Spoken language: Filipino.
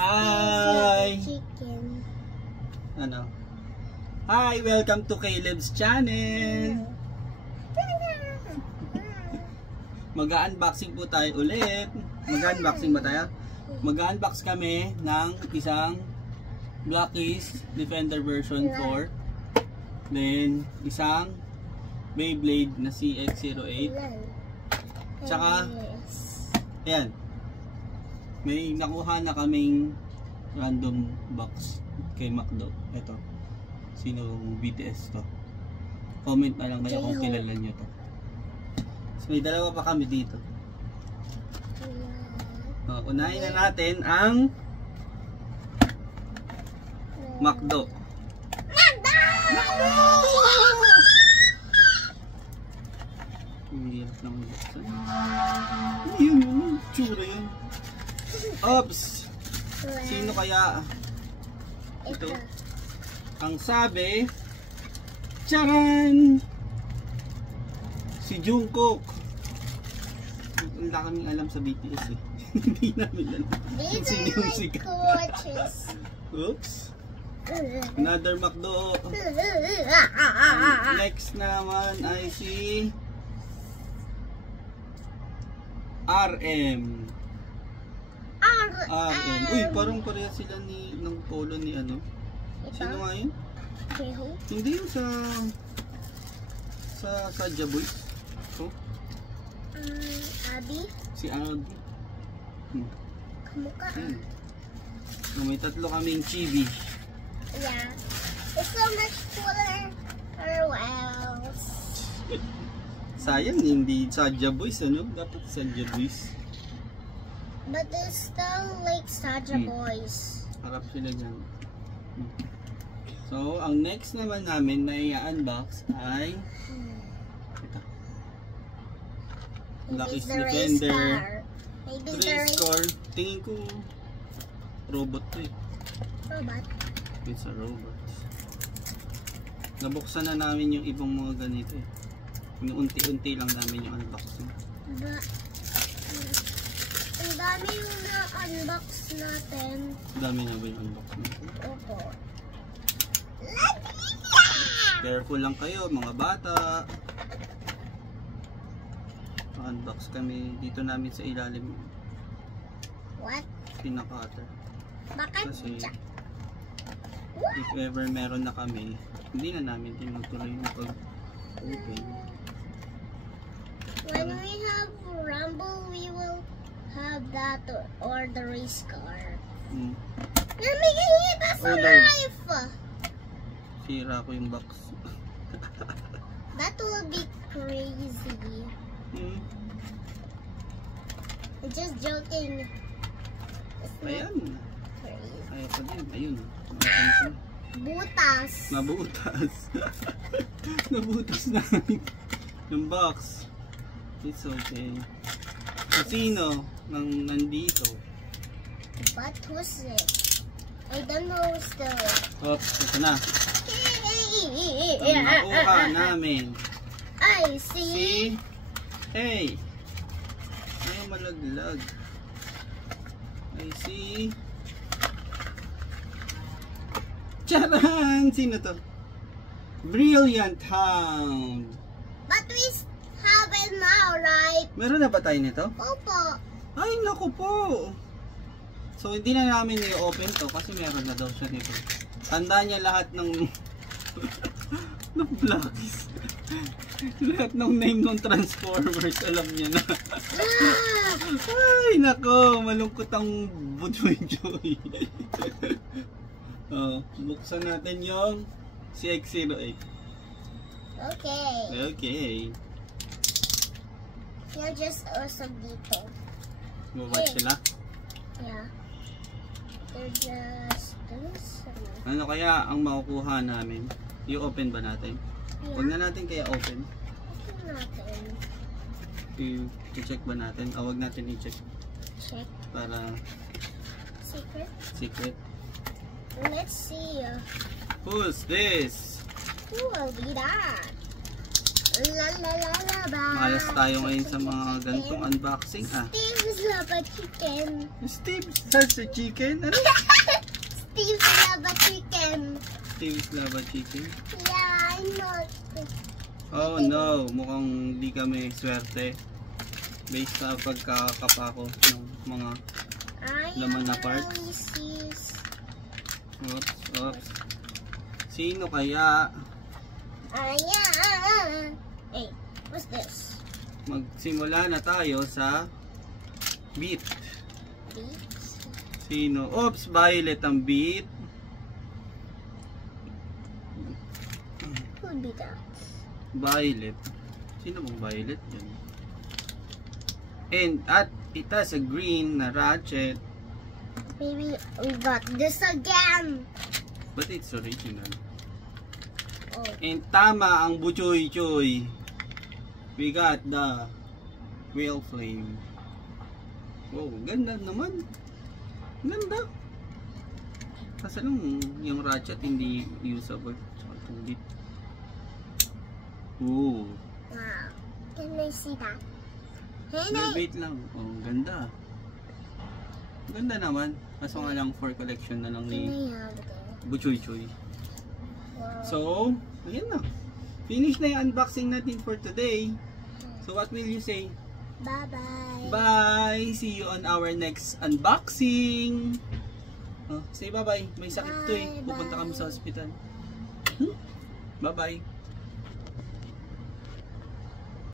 Hi! Chicken. Ano? Hi! Welcome to Caleb's channel! Mag-unboxing po tayo ulit. Mag-unboxing ba tayo? Mag-unbox kami ng isang Blackies Defender version 4. Then, isang Beyblade na CX-08. Tsaka, ayan. May nakuha na kaming random box kay McDo. Ito. Sinong BTS to? Comment na lang kayo kung kilala nyo to. So, may dalawa pa kami dito. Unahin na natin ang McDo. Ang hirap lang buksan. Yun yung tsura yan. Oops! Sino kaya? Ito. Ang sabi, charan! Si Jungkook. Wala kaming alam sa BTS eh. Hindi namin alam. Sino yung sikat. Oops! Another McDo. Next naman ay si RM. Uy, parang pareha sila ng polo ni ano. Sino nga yun? Hindi yun sa Sadja Boys. Oh? Abby? Si Abby. Kamukha. So, may tatlo kaming chibi. Yeah. It's so much cooler. Or else. Sayang, hindi Sadja Boys, ano? Dapat Sadja Boys. But it's still like Sadja Boys. Harap sila dyan. So, ang next naman namin na i-unbox ay ito. Blackies Defender. 3 score. Tingin ko robot to eh. Robot? It's a robot. Nabuksan na namin yung ibang mga ganito eh. Unti-unti lang namin yung unboxing. Ang dami yung na-unbox natin. Dami na ba yung unbox natin? Opo. Careful lang kayo mga bata. Unbox kami dito namin sa ilalim. What? Pinaka-cutter. Bakit? Kasi if ever meron na kami, hindi na namin tinutuloy yung pag-open. When we have Rumble, we will have that or the race car. You're making it as a life! Sira ko yung box. That will be crazy. I'm just joking. Ayan. Ayaw pa din. Ayun. Butas. Nabutas. Nabutas na yung box. It's okay. Sino nang nandito? But who's it? I don't know still. Oops, ito na. Ang nakuha namin. I see. Hey! Ayaw malaglag. I see. Charan! Sino to? Brilliant Hound. But we have it now, right? Meron na ba tayo nito? Opo. Ay, naku po. So, hindi na namin i-open to kasi meron na daw siya nito. Tanda niya lahat ng ng Blackies. Lahat ng name ng Transformers, alam niya na. Ay, nako. Malungkot ang Budjoy. Buksan natin yung CX-08. Okay. Okay. You're just awesome dito. Watch sila? Yeah. They're just this. Ano kaya ang makukuha namin? I-open ba natin? Yeah. Huwag na natin kaya open. Open natin. I-check ba natin? Huwag natin i-check. Check. Para Secret. secret. Let's see. Who's this? Who will be that? Malas tayo ngayon sa mga ganitong unboxing. Steve's Lava Chicken. Steve's Salsa Chicken? Ano? Steve's Lava Chicken. Steve's Lava Chicken? Yeah, I know. Oh no, mukhang di kami swerte. Based sa pagkakapa ko ng mga laman na parts. Oops. Sino kaya? Hey, what's this? Magsimula na tayo sa beat. Beat? Sino? Oops, Violet ang beat. Who would be that? Violet. Sino bang Violet yun? And at it has a green na Ratchet. Maybe we got this again. But it's original. Oh. And tama ang Buchoy Choy. We got the Whale Flame. Wow, ganda naman. Ganda. Kasi lang yung Ratchet hindi usable. Ooh. Wow. Can I see that? Wait lang. Oh, ganda. Ganda naman. Kaso nga lang for collection na lang ni Buchoy Choy. Wow. So, ayan na. Finish na yung unboxing natin for today. So, what will you say? Bye-bye. Bye! See you on our next unboxing. Oh, say bye-bye. May sakit to eh. Pupunta kami sa hospital. Bye-bye.